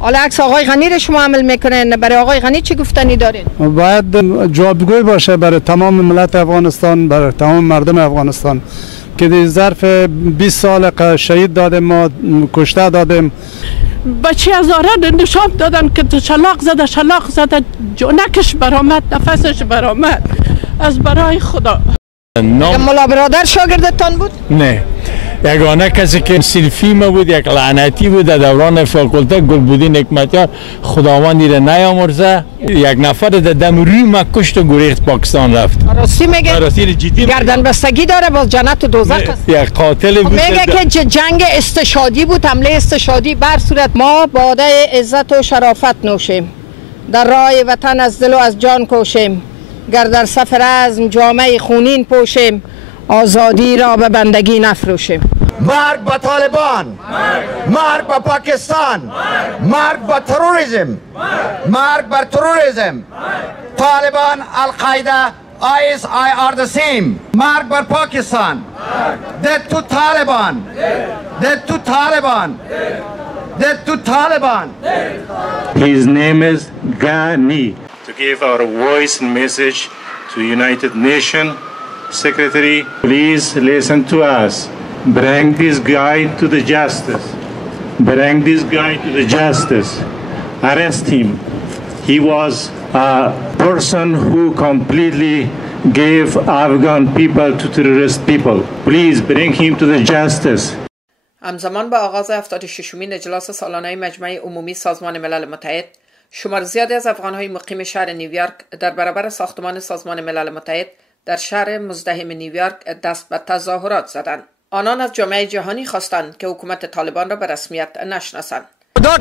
حالا عکس آقای غنی رو شما عمل میکنین، برای آقای غنی چی گفتنی دارین؟ باید جوابگوی باشه برای تمام ملت افغانستان، برای تمام مردم افغانستان که در ظرف 20 سال شهید دادیم، ما کشته دادیم. بچه هزاره نشان دادن که شلاق زده جونکش برآمد، نفسش برآمد. از برای خدا. ملا برادر شاگردتان بود؟ نه، یگانه کسی که سلفی ما بود، یک لعنتی بود در دوران فاکولته، گلبودین حکمتیار، خداوندی را نیامرزه. یک نفر در دم روی ما کشت و گریخت پاکستان رفت. راستی میگه؟ راستی جدی گردن بستگی داره، باز جنت و دوزخ است. یک قاتل بود. میگه که جنگ استشهادی بود، حمله استشهادی. بر صورت ما باده عزت و شرافت نوشیم، در راه وطن از دل و از جان کوشیم، گر در صف رزم جامه خونین پوشیم، آزادی را به بندگی نفروشیم. مرگ به طالبان، مرگ به پاکستان، مرگ به تروریسم، مرگ بر تروریسم. طالبان، القاعده، ISI are the same. مرگ بر پاکستان. Death to Taliban. Death to Taliban. Death to Taliban. His name is Ghani. To give our voice and message to United Nations Secretary, please listen to us. Bring this guy to the justice. Bring this guy to the justice. Arrest him. He was a person who completely gave Afghan people to terrorist people. Please bring him to the justice. همزمان با آغاز 76مین اجلاس سالانه مجمع عمومی سازمان ملل متحد، شمار زیادی از افغان‌های مقیم شهر نیویورک در برابر ساختمان سازمان ملل متحد در شهر مزدحم نیویورک دست به تظاهرات زدند. آنان از جامعه جهانی خواستند که حکومت طالبان را به رسمیت نشناسند. خدا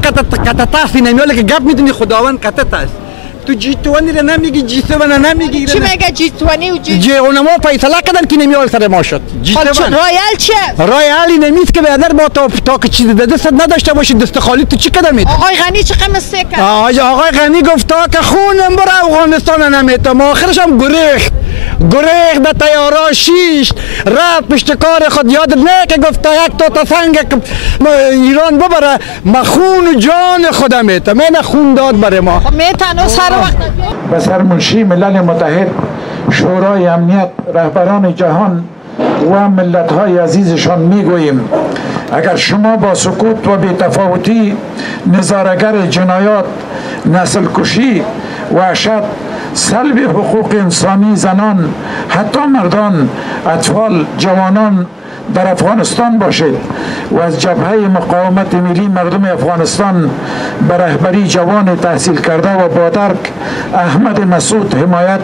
کتت است، نمیاله که گپ میدونی خداوند کتت است. تو G20 رو نمیگی، G7 رو نمیگی. چی میگه G20 و G اونما فیصله کردن که نمیال سر ما شد. رایل چیه؟ رایلی نمیست که بیادر ما تا که چیزی به دست نداشته باشی دست خالی تو چی کدم میدی؟ آقای غنی چه قمسته کرد؟ آقای غنی گفتا که خونم بر افغانستان نمیتم، آخرش هم گریخت در تیارا شیش رفت پشت کار خود. یاد نه که گفتا یک تا سنگ ایران ببره، ما خون و جان خودم میتم، من خون داد برای ما. میتن سر وقت به سرمنشی ملل متحد، شورای امنیت، رهبران جهان و ملت‌های عزیزشان میگوییم اگر شما با سکوت و بی‌تفاوتی نظاره‌گر جنایات، نسل کشی، وحشت، سلب حقوق انسانی زنان، حتی مردان، اطفال، جوانان در افغانستان باشید و از جبهه مقاومت ملی مردم افغانستان به رهبری جوان تحصیل کرده و با درک احمد مسعود حمایت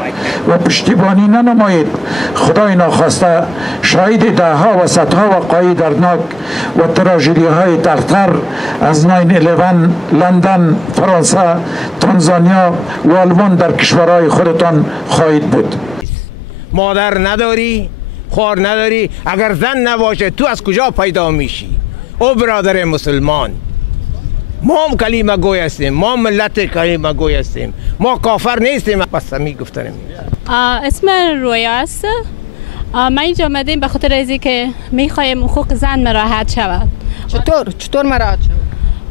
و پشتیبانی ننمایید، خدای ناخواسته شاهد دهها و صدها وقایع دردناک و تراژدی های ترتر از 9/11 لندن، فرانسه، تانزانیا و آلمان در کشورهای خودتان خواهید بود. مادر نداری، خوار نداری، اگر زن نباشه تو از کجا پیدا میشی؟ او برادر مسلمان، ما هم کلمه گوی هستیم، ما ملت کلمه گوی هستیم، ما کافر نیستیم. پس می گفتنم اسم رویا است. ما اینجا آمدیم به خاطر ازی که میخوایم حقوق زن مراحت شود. چطور مراحت شود؟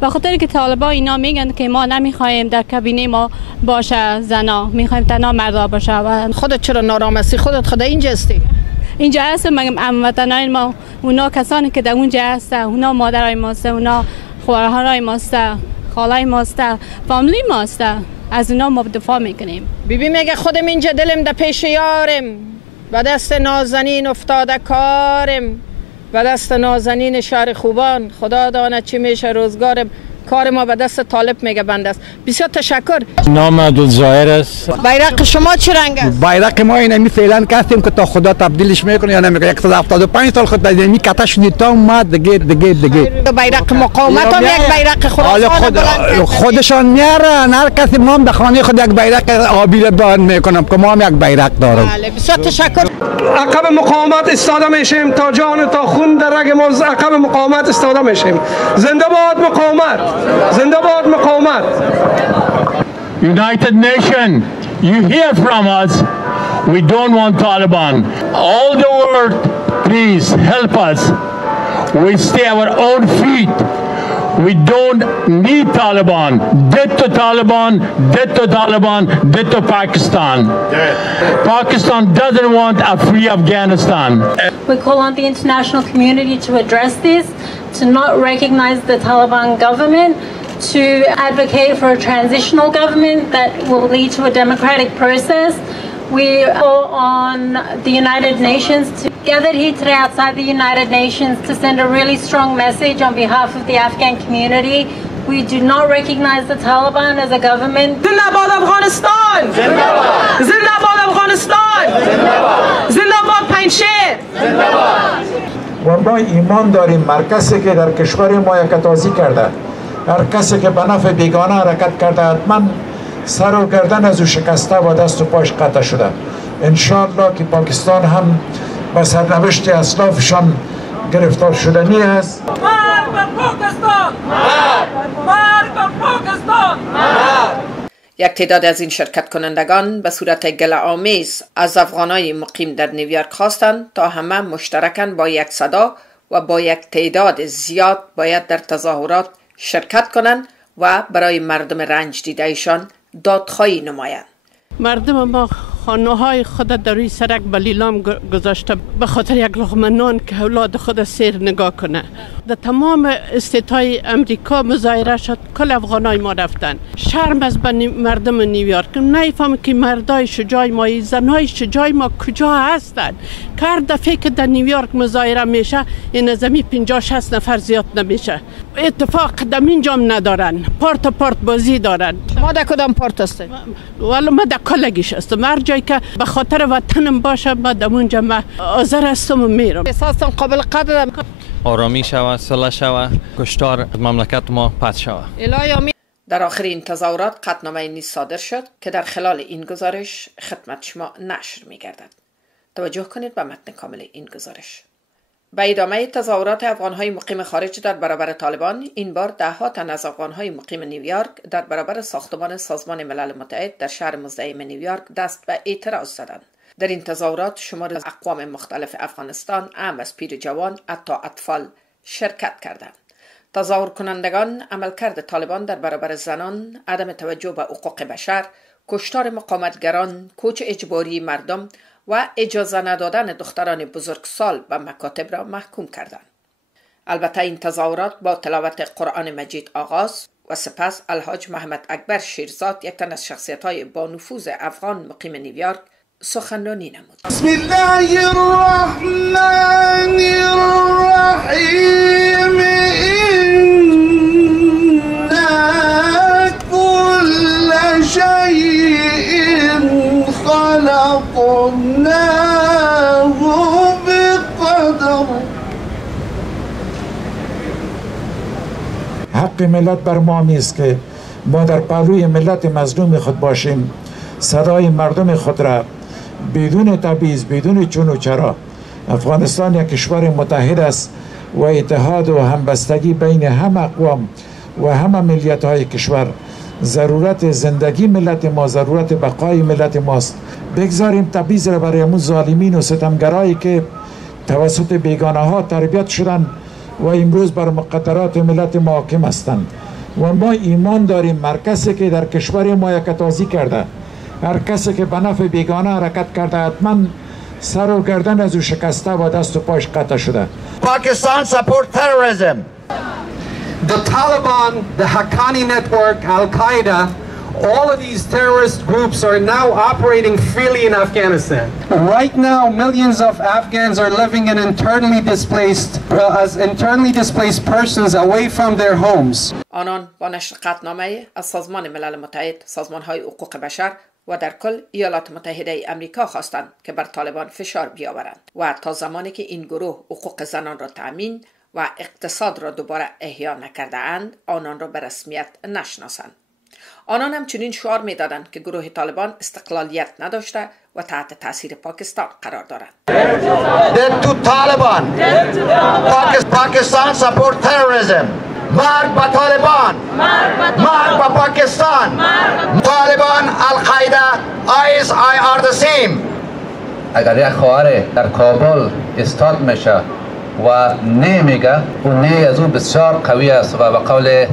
به خاطر که طالبا اینا میگن که ما نمیخوایم در کابینه ما باشه زنا، میخوایم تنها مردا باشه. خودت چرا نارام هستی؟ خودت اینجا هستی؟ اینجا هست هموطنان ما، اونا کسانی که در اونجا هستن، اونا مادرای ماست، اونا خواهرای ماست، خالای ماست، فامیلی ماست، از اونا ما دفاع میکنیم. بیبی میگه خودم اینجا دلم در پیش یارم، و دست نازنین افتاده کارم، و دست نازنین شهر خوبان، خدا دانه چی میشه روزگارم، کار ما به دست طالب میگه بند است. بسیار تشکر. نام عبدالظاهر است. بیرق شما چه رنگ است؟ بیرق ما اینمی فعلا کستیم که تا خدا تبدیلش میکنه یا نمیکنه. 175 سال خود اینمی کتا شدی تا اومد دیگه. بیرق مقاومت هم یک بیرق خراسان خودشان میارن، هر کسی ما هم به خانه خود یک بیرق آبی را بند میکنم که ما هم یک بیرق دارم. بله بسیار تشکر. عقب مقاومت استاده میشیم تا جان تا خون در رگ ما عقب مقاومت استاده میشیم. زنده باد مقاومت. زنده باد مقاومت. United Nations, you hear from us. We don't want Taliban. All the world, please help us. We stay our own feet. We don't need Taliban. Dead to Taliban, dead to Taliban, dead to Pakistan. Pakistan doesn't want a free Afghanistan. We call on the international community to address this, to not recognize the Taliban government, to advocate for a transitional government that will lead to a democratic process. We call on the United Nations to gather here today outside the United Nations to send a really strong message on behalf of the Afghan community. We do not recognize the Taliban as a government. Zindabad Afghanistan! Zindabad! Zindabad Afghanistan! Zindabad! Zindabad Panjshir! Zindabad! و ما ایمان داریم هر کسی که در کشور ما یکتازی کرده، هر کسی که به نفع بیگانه حرکت کرده، حتما سر و گردن از او شکسته و دست و پاش قطع شده. انشاءالله که پاکستان هم به سرنوشت اسلافشان گرفتار شدنی است. مرگ بر پاکستان! مرگ بر پاکستان! یک تعداد از این شرکت کنندگان به صورت گله‌آمیز از افغانای مقیم در نیویورک خواستند تا همه مشترکاً با یک صدا و با یک تعداد زیاد باید در تظاهرات شرکت کنند و برای مردم رنج دیدهشان دادخواهی نمایند. مردم ما خانه های خود در روی سرک به لیلام گذاشته به خاطر یک لقمه نان که اولاد خود سیر نگاه کنه. در تمام استیت‌های امریکا مظاهره شد، کل افغانای ما رفتن. شرم از مردم نیویورک نمیفهمه که مردای شجاع ما، زنای شجاع ما کجا هستند. که هر دفعه که در نیویورک مظاهره میشه این از 50-60 نفر زیاد نمیشه. اتفاق در اینجام ندارن، پارت بازی دارن. ما در کدام پارت هستید؟ والا ما در کالگیش هستم. هر جایی که به خاطر وطنم باشه ما در اونجا ما حاضر هستم و میرم. احساسم قابل قدر آرامی شوه، صلح شوه، کشتار مملکت ما پس شوه. در آخر این تظاهرات قطعنامه نیز صادر شد که در خلال این گزارش خدمت شما نشر می گردد. توجه کنید به متن کامل این گزارش. به ادامه تظاهرات افغانهای مقیم خارج در برابر طالبان، این بار ده‌ها تن از افغانهای مقیم نیویورک در برابر ساختمان سازمان ملل متحد در شهر مزدحم نیویورک دست به اعتراض زدند. در این تظاهرات شمار از اقوام مختلف افغانستان، اعم از پیر جوان حتی اطفال شرکت کردند. تظاهر کنندگان عملکرد طالبان در برابر زنان، عدم توجه به حقوق بشر، کشتار مقاومتگران، کوچ اجباری مردم و اجازه ندادن دختران بزرگسال به مکاتب را محکوم کردند. البته این تظاهرات با تلاوت قرآن مجید آغاز و سپس الحاج محمد اکبر شیرزاد، یک تن از شخصیت‌های با نفوذ افغان مقیم نیویورک، سخنرانی نمود. بسم الله الرحمن الرحیم إنا كل شيء خلقناه بقدر. حق ملت بر ما نیست که ما در پهلوی ملت مظلوم خود باشیم، صدای مردم خود را بدون تبعیض، بدون چون و چرا. افغانستان یک کشور متحد است و اتحاد و همبستگی بین هم اقوام و همه ملیت های کشور ضرورت زندگی ملت ما، ضرورت بقای ملت ماست. بگذاریم تبعیض را برای امون ظالمین و ستمگرایی که توسط بیگانه ها تربیت شدن و امروز بر مقدرات ملت ما حاکم هستند. و ما ایمان داریم هر کسی که در کشور ما یکتازی کرده، هر کسی که به نفع بیگانه حرکت کرده، حتما سر و گردن از او شکسته و دست و پاش قطع شده. Pakistan support terrorism. The Taliban, the Haqqani network, Al-Qaeda, all of these terrorist groups are now operating freely in Afghanistan. Right now, millions of Afghans are living in internally displaced persons away from their homes. آنان با نشر قطعنامه از سازمان ملل متحد، سازمان‌های حقوق بشر و در کل ایالات متحده امریکا خواستند که بر طالبان فشار بیاورند و تا زمانی که این گروه حقوق زنان را تأمین و اقتصاد را دوباره احیا نکرده اند، آنان را به رسمیت نشناسند. آنان همچنین شعار می‌دادند که گروه طالبان استقلالیت نداشته و تحت تاثیر پاکستان قرار دارند. Death to Taliban. Pakistan support terrorism. مرگ به طالبان، مرگ به پاکستان. طالبان، القاعده، ISI are the same. اگر یک خواهر در کابل استاد میشه و نه میگه و نه از او بسیار قوی است و به قول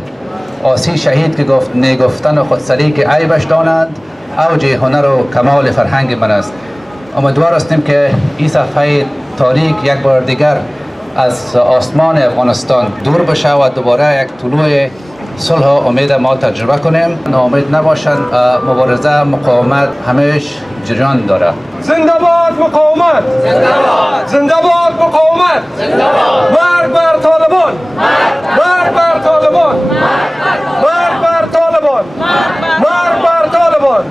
آسی شهید که گفت نه گفتن و خودسری که عیبش دانند اوج هنر و کمال فرهنگ من است. امیدوار هستیم که این صفحه تاریک یک بار دیگر از آسمان افغانستان دور بشه و دوباره یک طلوع صلح و امید ما تجربه کنیم. ناامید نباشند، مبارزه مقاومت همیشه جریان داره. زنده باد مقاومت، زنده باد مقاومت، مرگ بر طالبان، مرگ بر طالبان، مرگ بر طالبان، مرگ بر طالبان.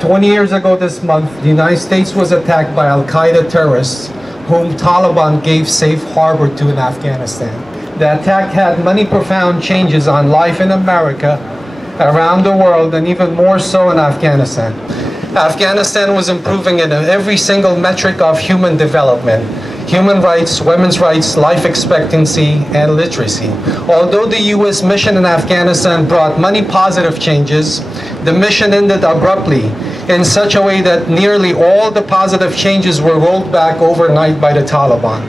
20 years ago this month, the United States was attacked by Al-Qaeda terrorists whom Taliban gave safe harbor to in Afghanistan. The attack had many profound changes on life in America, around the world, and even more so in Afghanistan. Afghanistan was improving in every single metric of human development: human rights, women's rights, life expectancy, and literacy. Although the U.S. mission in Afghanistan brought many positive changes, the mission ended abruptly in such a way that nearly all the positive changes were rolled back overnight by the Taliban.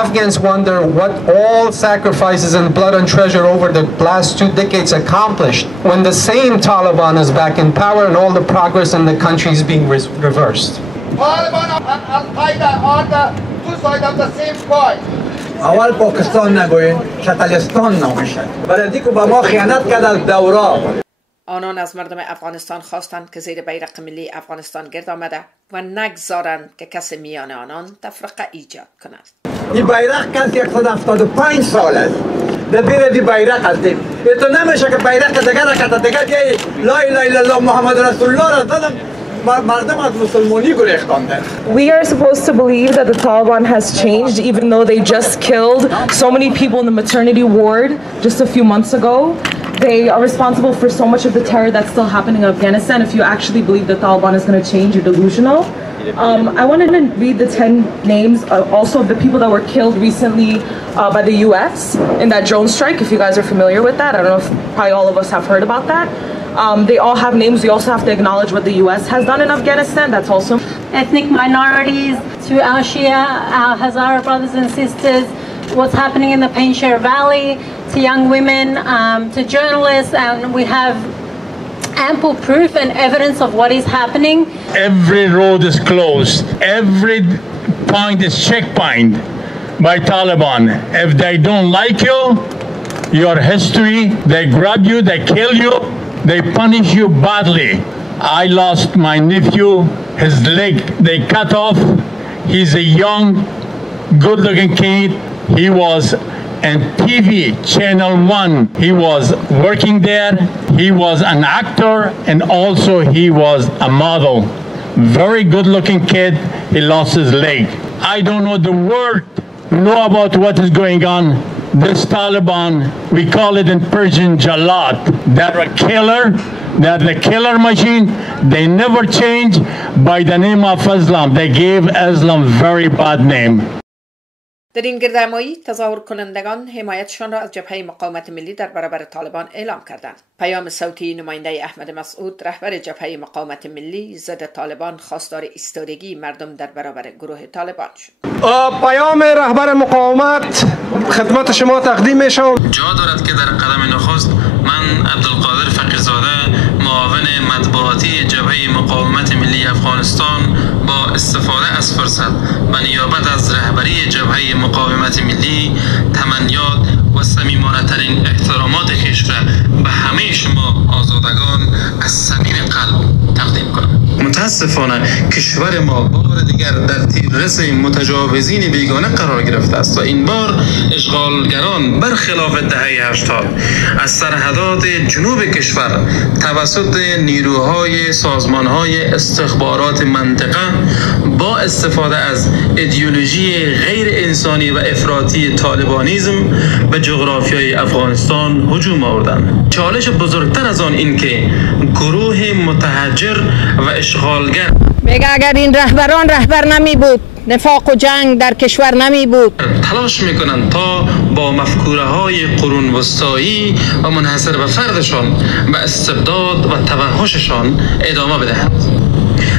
Afghans wonder what all sacrifices and blood and treasure over the last 2 decades accomplished when the same Taliban is back in power and all the progress in the country is being reversed. Taliban and Al-Qaeda are the two sides of the same coin. اول پاکستان نگوین شتلستان نامشه برای دیگه با ما خیانت کرد از دورا. آنان از مردم افغانستان خواستند که زیر بیرق ملی افغانستان گرد آمده و نگذارند که کسی میان آنان تفرقه ایجاد کند. این بیرق کسی 175 سال است. در بیر دی بیرق هستیم. تو نمیشه که بیرق دیگر رکت دیگر بیایی لا اله الا الله محمد رسول الله را دادم. We are supposed to believe that the Taliban has changed, even though they just killed so many people in the maternity ward just a few months ago. They are responsible for so much of the terror that's still happening in Afghanistan. If you actually believe the Taliban is going to change, you're delusional. I wanted to read the 10 names also of the people that were killed recently by the US in that drone strike, if you guys are familiar with that. I don't know if probably all of us have heard about that. They all have names. We also have to acknowledge what the US has done in Afghanistan. That's also ethnic minorities, to our Shia, our Hazara brothers and sisters, what's happening in the Panjshir Valley, to young women, to journalists, and we have ample proof and evidence of what is happening. Every road is closed. Every point is checkpoint by Taliban. If they don't like you, your history, they grab you, they kill you, they punish you badly. I lost my nephew, his leg they cut off. He's a young, good-looking kid. He was on TV, Channel 1. He was working there. He was an actor and also he was a model. Very good-looking kid. He lost his leg. I don't know the word, know about what is going on. This Taliban, we call it in Persian Jalad. They're a killer. They're the killer machine. They never change by the name of Islam. They gave Islam very bad name. در این گردهمایی تظاهر کنندگان حمایتشان را از جبهه مقاومت ملی در برابر طالبان اعلام کردند. پیام صوتی نماینده احمد مسعود رهبر جبهه مقاومت ملی ضد طالبان خواستار ایستادگی مردم در برابر گروه طالبان شد. پیام رهبر مقاومت خدمت شما تقدیم میشه. جا دارد که در قدم نخست من عبدالقادر فقیرزاده معاون مطبوعاتی جبهه مقاومت ملی افغانستان با استفاده از فرصت و نیابت از رهبری جبهه مقاومت ملی تمنیات و صمیمانه ترین احترامات خویش را به همه شما آزادگان از صمیم قلب تقدیم کنم. متاسفانه کشور ما بار دیگر در تیررس متجاوزین بیگانه قرار گرفته است و این بار اشغالگران برخلاف دهه 80 از سرحدات جنوب کشور توسط نیروهای سازمانهای استخبارات منطقه با استفاده از ایدئولوژی غیر انسانی و افراطی طالبانیزم به جغرافیای افغانستان هجوم آوردند. چالش بزرگتر از آن این که گروه متحجر و اشغالگر میگه اگر این رهبران رهبر نمی بود نفاق و جنگ در کشور نمی بود. تلاش میکنند تا با مفکوره های قرون وسطایی و منحصر به فردشان به استبداد و توحششان ادامه بدهند.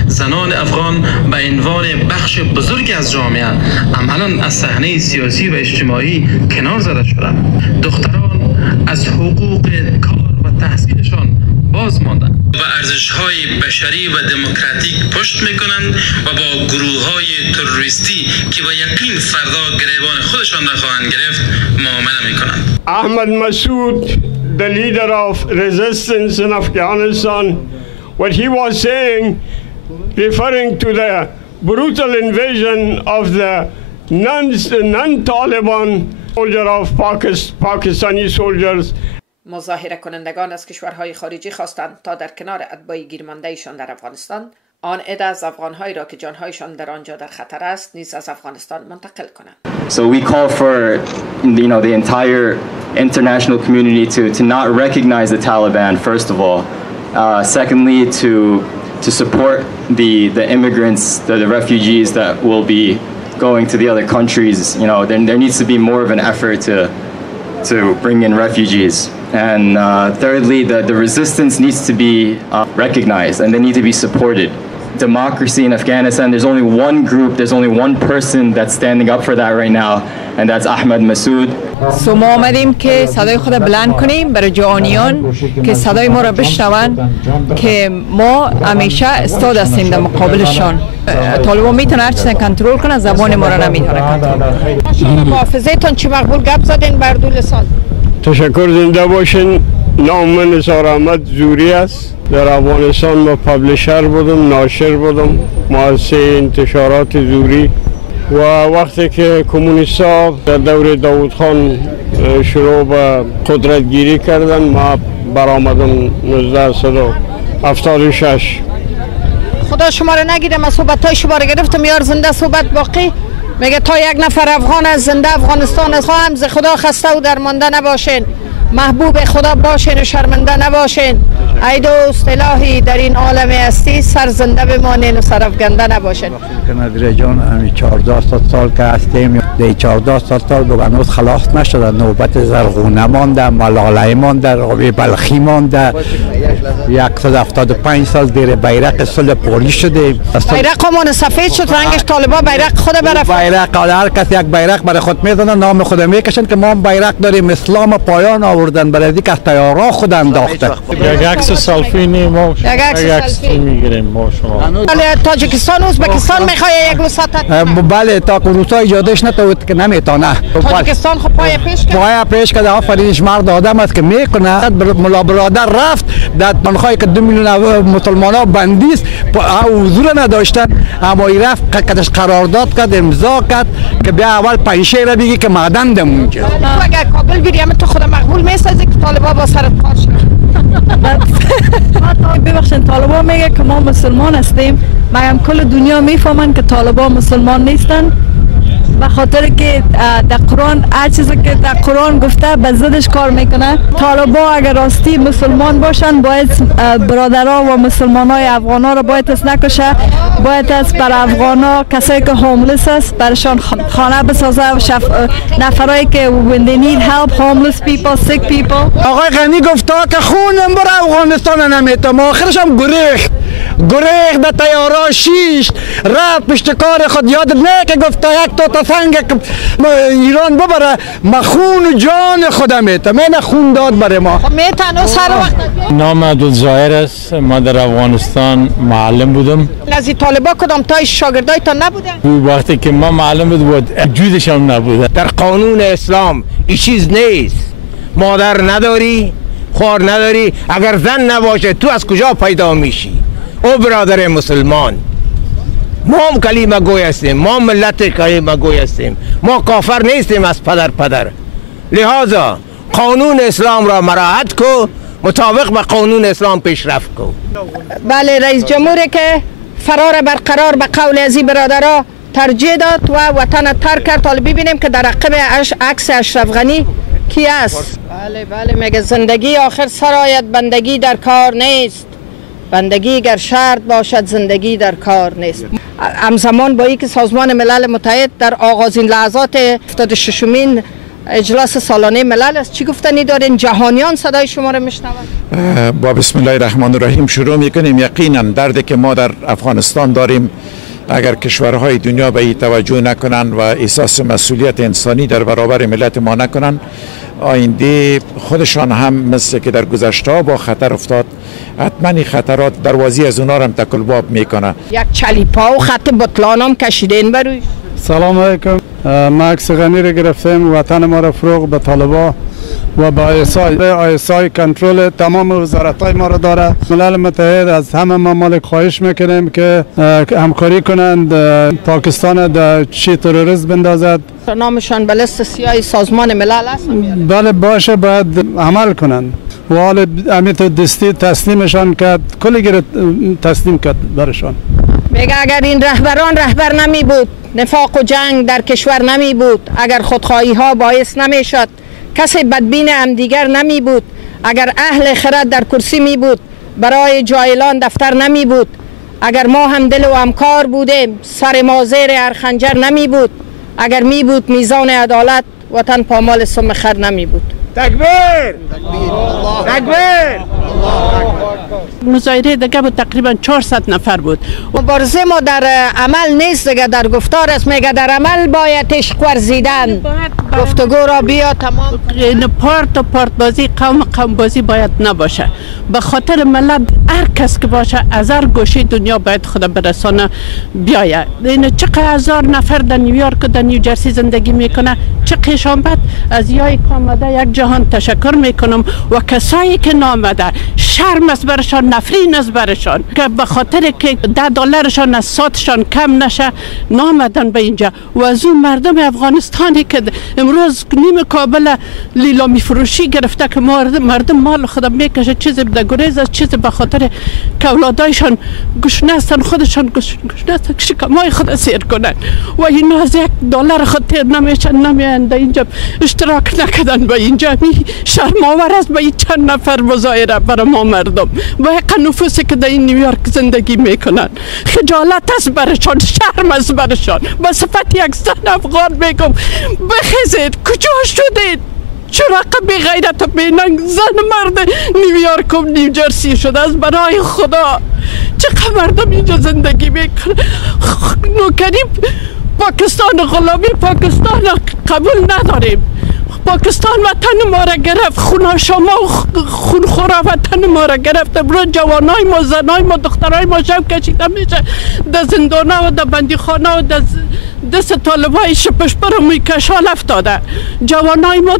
زنان افغان به عنوان بخش بزرگی از جامعه عملاً از صحنه سیاسی و اجتماعی کنار زده شدند. دختران از حقوق کار و تحصیلشان باز ماندند و ارزش‌های بشری و دموکراتیک پشت می‌کنند و با گروه‌های تروریستی که با یقین فردا گریبان خودشان را خواهند گرفت معامله می‌کنند. Ahmad Massoud, the leader of resistance in Afghanistan, what he was saying, referring to the brutal invasion of the non-Taliban soldiers of Pakistani soldiers. مظاهره کنندگان از کشورهای خارجی خواستند تا در کنار اتباع گیرمانده‌شان در افغانستان آن عده از افغان‌هایی را که جان‌هایشان در آنجا در خطر است نیز از افغانستان منتقل کنند. So we call for the entire international community to not recognize the Taliban first of all. Secondly to support the immigrants, the refugees that will be going to the other countries. There needs to be more of an effort to bring in refugees. And thirdly, the resistance needs to be recognized and they need to be supported. Democracy in Afghanistan, there's only one group, there's only one person that's standing up for that right now, and that's Ahmad Massoud. So ما آمدیم که صدای خود بلند کنیم برای جهانیان که صدای ما را بشنوند که ما همیشه استاد هستیم در مقابلشان. طالبان میتونه هر چیزی کنترل کنه، زبان ما را نمیتونه کنترل کنه. محافظه‌تان چی مقبول گپ زدین بر دو لسان؟ تشکر، زنده باشین. نام من نثار احمد زوری است. در افغانستان ما پابلشر بودم، ناشر بودم، مؤسسه انتشارات زوری. و وقتی که کمونیست‌ها در دور داوود خان شروع به قدرت گیری کردن، ما برآمدم 1976. خدا شما رو نگیره، من صحبت‌های شما رو گرفتم یار زنده صحبت باقی میگه تا یک نفر افغان از زنده افغانستان از خواهم ز خدا خسته و درمانده نباشین، محبوب خدا باشین و شرمنده نباشین. ای دوست الهی در این عالم هستی سر زنده بمانین و سر افکنده نباشین. نظیر جان همی 14 سال که هستیم، در 14 سال هنوز خلاص نشده. نوبت زرغونه مانده، ملاله مانده، رابی بلخی مانده. 175 سال زیر بیرق صلح پولی شده. بیرقمون سفید شد، رنگش طالبان بیرق خود برافت. بیرق هر کسی یک بیرق برای خود میزنه، نام خود میکشن که ما بیرق داریم. اسلام پایان آوردن برای اینکه از تیارا خود انداخته. یک عکس سلفی ما یک عکس میگیریم ما شما. بله تاجیکستان ازبکستان میخواد یک وساطت. بله تا روسا ایجادش نتوید که نمیتونه. تاجیکستان خب پای پیش کرد. پای پیش کرد. آفرینش مرد آدم است که میکنه. ملا برادر رفت در تنخواهی که 2 میلیون مسلمان ها بندی است، حضور نداشتن، اما ای رفت کدش قرارداد کرد، امضا کرد که بیا اول پنشه را بگی که معدن دمونجا. اگر کابل بیریم تو خود مقبول میسازی که طالبان با سرت کار شد. ببخشید طالبان میگه که ما مسلمان هستیم، مگم کل دنیا میفهمن که طالبان مسلمان نیستن، به خاطر که در قرآن هر چیزی که در قرآن گفته به ضدش کار میکنه. طالبان اگر راستی مسلمان باشن باید برادرها و مسلمانای افغانا را باید از نکشه، باید از بر افغانا کسایی که هوملس است برشان خانه بسازه. نفرایی که when they need help, homeless people, sick people. آقای غنی گفته که خونم بر افغانستان نمیتم، آخرش هم گریخت در تیارا شیش رفت پشت کار خود. یاد نه که گفته یک تا سنگ ایران ببره، ما خون جان خودم میتم، من خون داد برای ما. میتن سر وقت. نام عبدالظاهر است، ما در افغانستان معلم بودم. از طالبا کدام تای شاگردای تا نبودن؟ وقتی که ما معلم بود وجودش هم نبوده. در قانون اسلام این چیز نیست. مادر نداری، خواهر نداری، اگر زن نباشه تو از کجا پیدا میشی؟ او برادر مسلمان، ما هم کلمه گوی هستیم، ما ملت کلمه گوی هستیم، ما کافر نیستیم از پدر. لہذا قانون اسلام را مراعات کو، مطابق با قانون اسلام پیشرفت کو. بله رئیس جمهوری که فرار برقرار به قول ازی برادرها ترجیح داد و وطن ترک کرد. حالا ببینیم که در عقب عکس اشرف غنی کی است. بله میگه زندگی آخر سرایت، بندگی در کار نیست. بندگی گر شرط باشد زندگی در کار نیست. همزمان با اینکه سازمان ملل متحد در آغازین لحظات 76مین اجلاس سالانه ملل است. چی گفتنی دارین؟ جهانیان صدای شما را میشنوند. با بسم الله الرحمن الرحیم شروع میکنیم. یقینا دردی که ما در افغانستان داریم، اگر کشورهای دنیا به این توجه نکنن و احساس مسئولیت انسانی در برابر ملت ما نکنن، آینده خودشان هم مثل که در گذشته با خطر افتاد، حتما خطرات دروازی از اونا هم تکلباب میکنه. یک چلیپا و خط بطلان هم کشیدین بروی. سلام علیکم. ما عکس غنی رو گرفتیم، وطن ما را فروغ به طالبا و با آیسای کنترل تمام وزارت‌های ما را داره. ملل متحد از همه ممالک خواهش میکنیم که همکاری کنند پاکستان در چی تروریسم بندازد. نامشان به لیست سیاه سازمان ملل است؟ بله باشه، باید عمل کنند. و حال امیت دستی تسلیمشان کرد، کلی گره تسلیم کرد برشان. میگه اگر این رهبران رهبر نمی بود، نفاق و جنگ در کشور نمی بود، اگر خودخواهی ها باعث نمی شد، کسی بدبین هم دیگر نمی بود، اگر اهل خرد در کرسی می بود، برای جایلان دفتر نمی بود، اگر ما هم دل و همکار بودیم، سر ما زیر هر خنجر نمی بود، اگر می بود میزان عدالت، وطن پامال سم خر نمی بود. تکبیر! تکبیر! مظاهره دیگه بود تقریبا 400 نفر بود. مبارزه ما در عمل نیست دیگه، در گفتار است. میگه در عمل باید عشق ورزیدن، گفتگو را بیا تمام. پارت و پارت بازی، قوم بازی باید نباشه. به خاطر ملت هر کس که باشه از هر گوشه دنیا باید خود برسانه بیایه. این چقدر هزار نفر در نیویورک و در نیوجرسی زندگی میکنه، چه قشنبت از یای آمده. یک جهان تشکر میکنم و کسایی که نامده، شرم است برشان، نفرین است برشان که به خاطر که $10 از ساتشان کم نشه نامدن به اینجا. و از اون مردم افغانستانی که امروز نیم کابل لیلامی فروشی گرفته که مردم مال خودم میکشه، چیزی به گریز است، چیزی به خاطر که اولادایشان گشنه هستن، خودشان گشنه هستن، شکمای خود سیر کنن و اینا از $1 خود تیر نمیشن، نمیاند اینجا اشتراک نکردن. به اینجا شرم‌آور است به این چند نفر مظاهره برای ما مردم و حق نفوسی که در این نیویورک زندگی میکنن. خجالت است برشان، شرم است برشان. به صفت یک زن افغان میگم بخیزید، کجا شدید؟ چرا بی غیرت و بی ننگ زن مرد نیویورک و نیوجرسی شده است؟ برای خدا چقدر مردم اینجا زندگی میکنن. نوکری پاکستان، غلامی پاکستان قبول نداریم. پاکستان وطن ما را گرفت، خون شما و خونخورا وطن ما را گرفت. امروز جوانای ما، زنای ما، دخترای ما شب کشیده میشه در زندانه و در بندیخانه و در دست طالبای شپشپر و میکشال افتاده. جوانای ما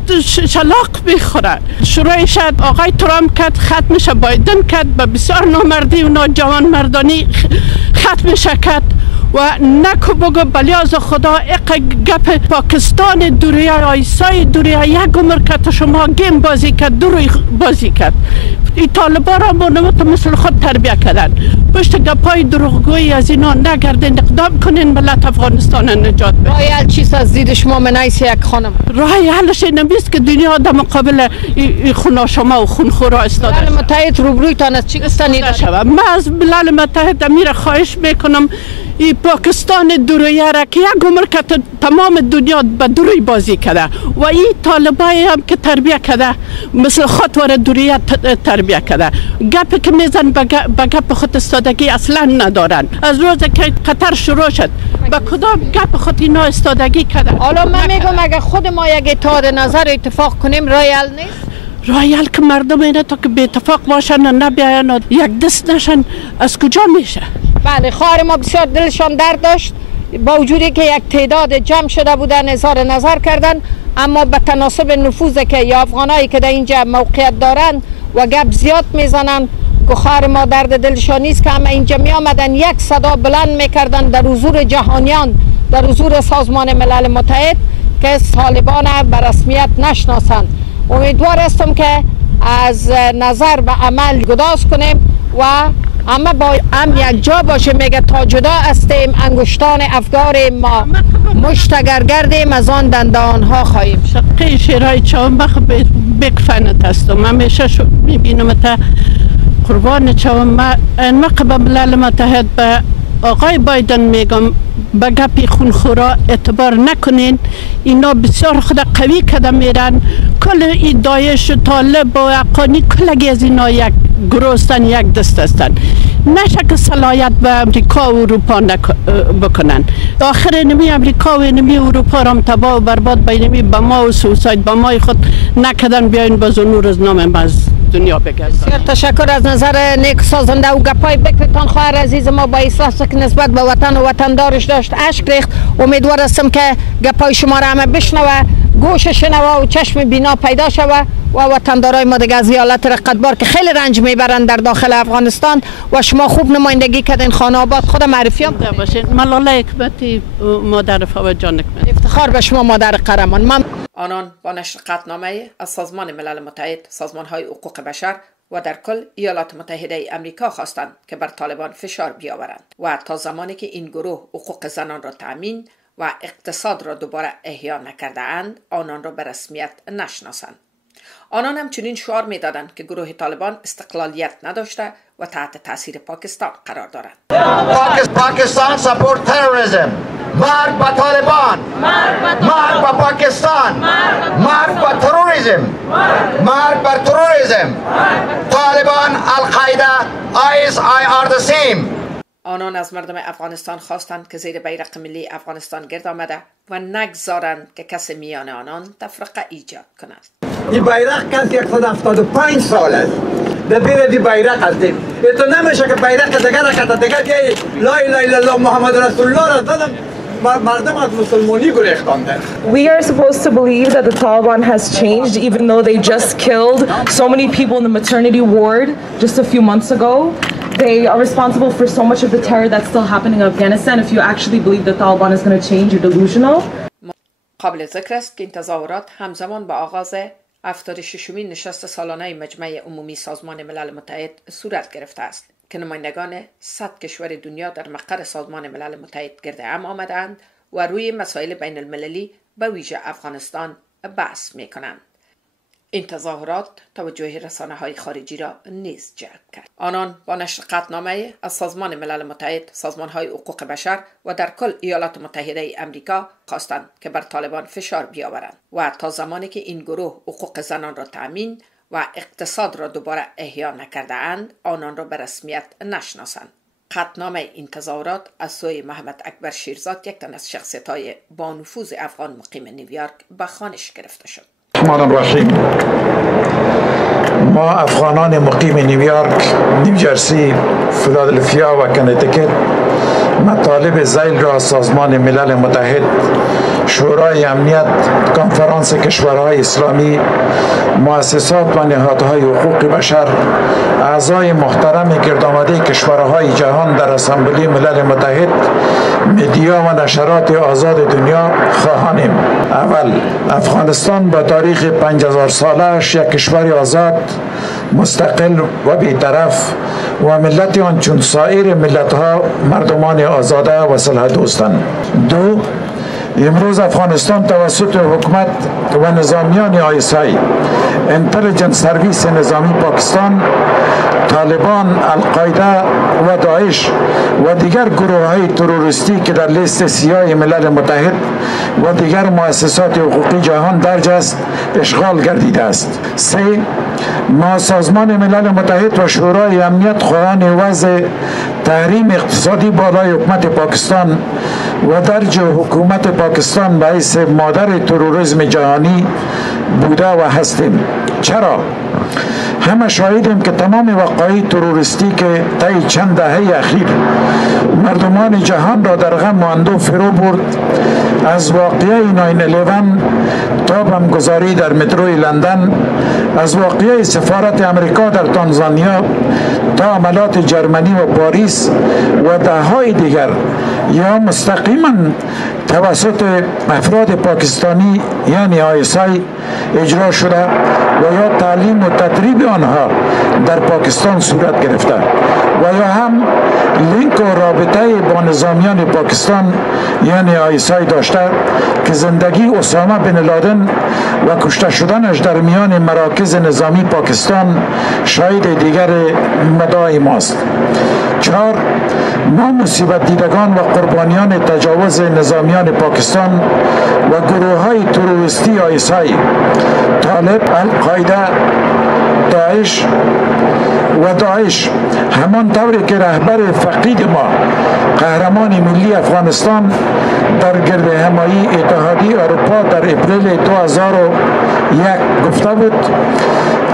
شلاق میخوره. شروعش آقای ترامپ کرد، ختمش بایدن کرد، به بسیار نامردی و ناجوان مردانی ختمش کرد. و نکو بگو بلیاز خدا اقا گپ پاکستان دوریه آیسای دوریه یک عمر که شما گیم بازی کرد، دوری بازی کرد. این طالبا را منوط مثل خود تربیه کردن. پشت گپای دروغگویی از اینا نگردین، اقدام کنین ملت افغانستان نجات بده. راه حل چیست از دید شما منایس یک خانم؟ راه حلش این نیست که دنیا در مقابل خون شما و خونخورا استاده. ملل متحد روبرویتان از چی گفتنی شود؟ من از ملل متحد امیر خواهش میکنم این پاکستان دوریه را که یک عمر که تمام دنیا به دوری بازی کرده و این طالبای هم که تربیه کرده مثل خودوار دوریه تربیه کرده، گپی که میزن به گپ خود استادگی اصلا ندارن. از روز که قطر شروع شد به کدام گپ خود اینا استادگی کرده. حالا من میگم اگه خود ما یک اتحاد نظر اتفاق کنیم رایل نیست؟ رایل که مردم اینه تا که به اتفاق باشن و نبیاین و یک دست نشن از کجا میشه؟ بله، خواهر ما بسیار دلشان درد داشت با وجودی که یک تعداد جمع شده بودن اظهار نظر کردن، اما به تناسب نفوذ که یا افغانایی که در اینجا موقعیت دارن و گپ زیاد میزنن که خواهر ما درد دلشان نیست که همه اینجا می آمدن یک صدا بلند میکردن در حضور جهانیان، در حضور سازمان ملل متحد که طالبان به رسمیت نشناسند. امیدوار هستم که از نظر به عمل گداز کنیم و اما با هم یک جا باشه. میگه تا جدا هستیم انگشتان افگار ما، مشتگر گردیم از آن دندان ها خواهیم. شقه شیرهای چاهم بخ بکفنت هستم. همیشه میبینم تا قربان چاهم. ما به ملل متحد به آقای بایدن میگم به گپ خونخورا اعتبار نکنین. اینا بسیار خود قوی کده میرن. کل این داعش و طالب و حقانی کلگی از اینا یک گروه هستن، یک دست هستن. نشه که صلاحیت به امریکا و اروپا بکنن. آخر نمی امریکا و نمی اروپا را تباه و برباد بینمی به ما و سوساید به ما خود نکدن بیاین باز و نور از نام از دنیا بگردن. بسیار تشکر از نظر نیک سازنده و گپای بکرتان. خواهر عزیز ما با احساس که نسبت به وطن و وطندارش داشت اشک ریخت. امیدوار هستم که گپای شما را همه بشنوه، گوش شنوه و چشم بینا پیدا شوه و وطندارای ما دیگه از ایالت رقتبار که خیلی رنج میبرند در داخل افغانستان و شما خوب نمایندگی کردین خانه آباد. خود معرفی هم باشین. ملاله حکمتی مادر فواد جان حکمتی. افتخار به شما مادر قهرمان. آنان با نشر قطعنامه از سازمان ملل متحد، سازمان‌های حقوق بشر و در کل ایالات متحده امریکا خواستند که بر طالبان فشار بیاورند و تا زمانی که این گروه حقوق زنان را تأمین و اقتصاد را دوباره احیا نکرده اند آنان را به رسمیت نشناسند. آنان همچنین شعار می‌دادند که گروه طالبان استقلالیت نداشته و تحت تاثیر پاکستان قرار دارند. پاکستان سپورت تروریسم. مرگ با طالبان، مرگ با پاکستان، مرگ با تروریسم، مرگ بر تروریسم. طالبان، القاعده، ISI are the same. آنان از مردم افغانستان خواستند که زیر بیرق ملی افغانستان گرد آمده و نگذارند که کسی میان آنان تفرقه ایجاد کند. این بیرق کسی 175 سال است. در بین دی بیرق هستیم. تو نمیشه که بیرق دیگر رکت دیگر که لا اله الا الله محمد رسول الله را دادم مردم از مسلمانی گریختانده. We are supposed to believe that the Taliban has changed even though they just killed so many people in the maternity ward just a few months ago. They are responsible for so much of the terror that's still happening in Afghanistan. If you actually believe the Taliban is going to change, you're delusional. قابل ذکر است که این تظاهرات همزمان با آغاز 76مین نشست سالانه مجمع عمومی سازمان ملل متحد صورت گرفته است که نمایندگان 100 کشور دنیا در مقر سازمان ملل متحد گرد هم آمدند و روی مسائل بین المللی به ویژه افغانستان بحث می کنند. این تظاهرات توجه رسانه‌های خارجی را نیز جلب کرد. آنان با نشر قطعنامه از سازمان ملل متحد، سازمان‌های حقوق بشر و در کل ایالات متحده امریکا خواستند که بر طالبان فشار بیاورند و تا زمانی که این گروه حقوق زنان را تأمین و اقتصاد را دوباره احیا نکرده اند آنان را به رسمیت نشناسند. قطعنامه این تظاهرات از سوی محمد اکبر شیرزاد، یک تن از شخصیت‌های با نفوذ افغان مقیم نیویورک، به خوانش گرفته شد. الرحمن الرحیم. ما افغانان مقیم نیویورک، نیوجرسی، فیلادلفیا و کنتیکت مطالب ذیل را سازمان ملل متحد، شورای امنیت، کنفرانس کشورهای اسلامی، مؤسسات و نهادهای حقوق بشر، اعضای محترم گردآمده کشورهای جهان در اسامبله ملل متحد، مدیا و نشرات آزاد دنیا خواهانیم. اول، افغانستان با تاریخ 5000 سالش یک کشور آزاد، مستقل و بی‌طرف و ملت آن چون سایر ملت‌ها مردمان آزاده و صلح دوستند. دو، امروز افغانستان توسط حکومت و نظامیان آیسای، انتلیجنس سرویس نظامی پاکستان، طالبان، القاعده و داعش و دیگر گروه های تروریستی که در لیست سیاه ملل متحد و دیگر مؤسسات حقوقی جهان درج است اشغال گردیده است. سه، ما سازمان ملل متحد و شورای امنیت خواهان وضع تحریم اقتصادی بالای حکومت پاکستان و درج حکومت پاکستان به حیث مادر تروریسم جهانی بوده و هستیم. چرا؟ همه شاهدیم که تمام وقایع تروریستی که طی چند دهه اخیر مردمان جهان را در غم و اندوه فرو برد، از واقعه 9/11 تا بمبگذاری در متروی لندن، از واقعه سفارت امریکا در تانزانیا تا عملات جرمنی و پاریس و ده‌های دیگر، یا مستقیما توسط افراد پاکستانی یعنی آیسای اجرا شده و یا تعلیم و تدریب آنها در پاکستان صورت گرفته و یا هم لینک و رابطه با نظامیان پاکستان یعنی آیسای داشته که زندگی اسامه بن لادن و کشته شدنش در میان مراکز نظامی پاکستان شاهد دیگر مدعای ماست. 4. ما مصیبت دیدگان و قربانیان تجاوز نظامیان پاکستان و گروه های تروریستی آیسای طالب، القاعده، داعش و داعش، همان طوری که رهبر فقید ما قهرمان ملی افغانستان در گرد همایی اتحادیه اروپا در اپریل 2001 گفته بود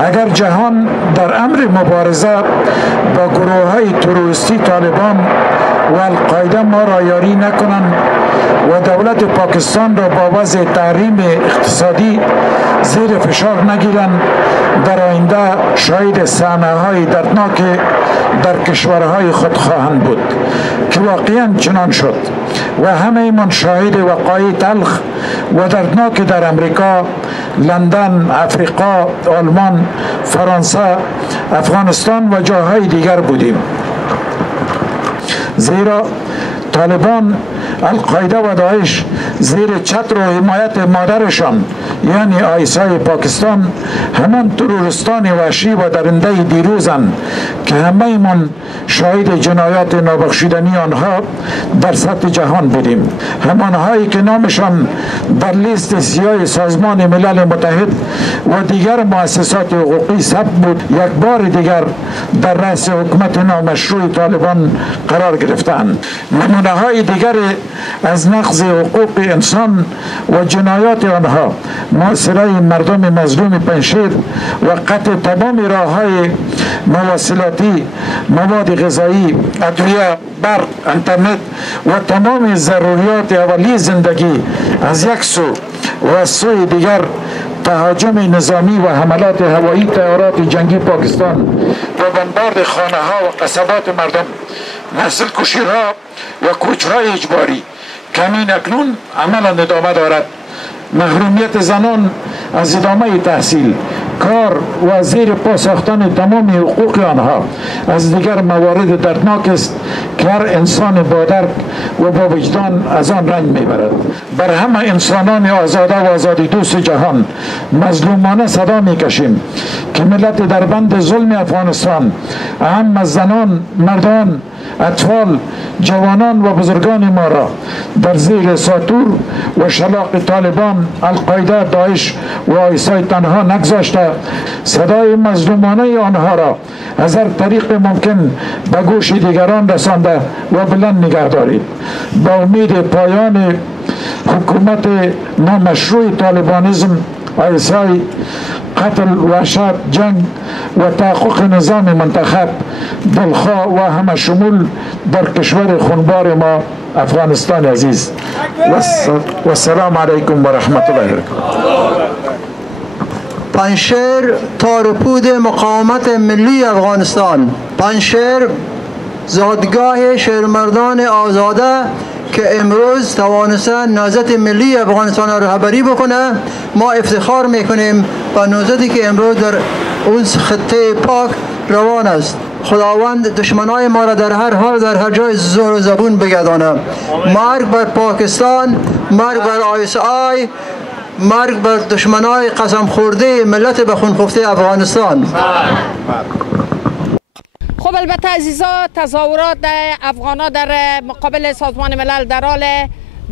اگر جهان در امر مبارزه با گروه های تروریستی طالبان و القاعده ما را یاری نکنند و دولت پاکستان را با وضع تحریم اقتصادی زیر فشار نگیرند، در آینده شاهد صحنه‌های دردناک در کشورهای خود خواهند بود که واقعا چنان شد و همه من شاهد وقایع تلخ و دردناک در امریکا، لندن، افریقا، آلمان، فرانسه، افغانستان و جاهای دیگر بودیم. زیرا طالبان، القاعده و داعش زیر چتر و حمایت مادرشان یعنی آیسای پاکستان همان تروریستان وحشی و درنده دیروزند که همه من شاهد جنایات نابخشودنی آنها در سطح جهان بودیم. همانهایی که نامشان در لیست سیاه سازمان ملل متحد و دیگر مؤسسات حقوقی ثبت بود، یک بار دیگر در رأس حکومت نامشروع طالبان قرار گرفتند. نمونه های دیگر از نقض حقوق انسان و جنایات آنها، محاصره مردم مظلوم پنجشیر و قطع تمام راههای مواصلاتی، مواد غذایی، ادویه، برق، اینترنت و تمام ضروریات اولیه زندگی از یک سو و از سوی دیگر تهاجم نظامی و حملات هوایی طیارات جنگی پاکستان و بمبارد خانه ها و قصبات مردم، نسل کشی‌ها و کوچ‌های اجباری کمین اکنون عملا ادامه دارد. محرومیت زنان از ادامه تحصیل، کار و زیر پا ساختن تمام حقوق آنها از دیگر موارد دردناک است که هر انسان با درک و با وجدان از آن رنج میبرد. بر همه انسانان آزاده و آزادی دوست جهان مظلومانه صدا میکشیم که ملت در بند ظلم افغانستان، اهم از زنان، مردان، اطفال، جوانان و بزرگان ما را در زیر ساطور و شلاق طالبان، القاعده، داعش و آیسای تنها نگذاشته، صدای مظلومانه آنها را از هر طریق ممکن به گوش دیگران رسانده و بلند نگه دارید. با امید پایان حکومت نامشروع طالبانیزم، آیسای، قتل، وحشت، جنگ و تحقق نظام منتخب، دلخواه و همه شمول در کشور خونبار ما افغانستان عزیز. و السلام علیکم و رحمت الله وبرکاته. پنجشیر تارپود مقاومت ملی افغانستان، پنجشیر زادگاه شیرمردان آزاده که امروز توانسته نهضت ملی افغانستان را رهبری بکنه. ما افتخار میکنیم با نهضتی که امروز در اون خطه پاک روان است. خداوند دشمنای ما را در هر حال در هر جای زور و زبون بگردانه. مرگ بر پاکستان، مرگ بر آیسای، مرگ بر دشمنای قسم خورده ملت به خون خفته افغانستان. خب البته عزیزا، تظاهرات افغانا در مقابل سازمان ملل در حال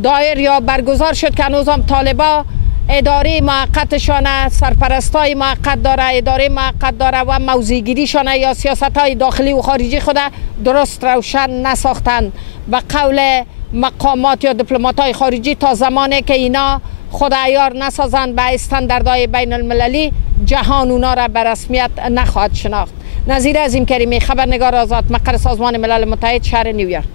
دایر یا برگزار شد که هنوز هم طالبا اداره موقتشان، سرپرستای موقت داره، اداره موقت داره و موضع‌گیریشان یا سیاست‌های داخلی و خارجی خود درست روشن نساختند. و قول مقامات یا دیپلمات‌های خارجی تا زمانی که اینا خود عیار نسازند به استانداردهای بین المللی، جهان اونا را به رسمیت نخواهد شناخت. نظیر عظیم کریمی، خبرنگار آزاد، مقر سازمان ملل متحد، شهر نیویورک.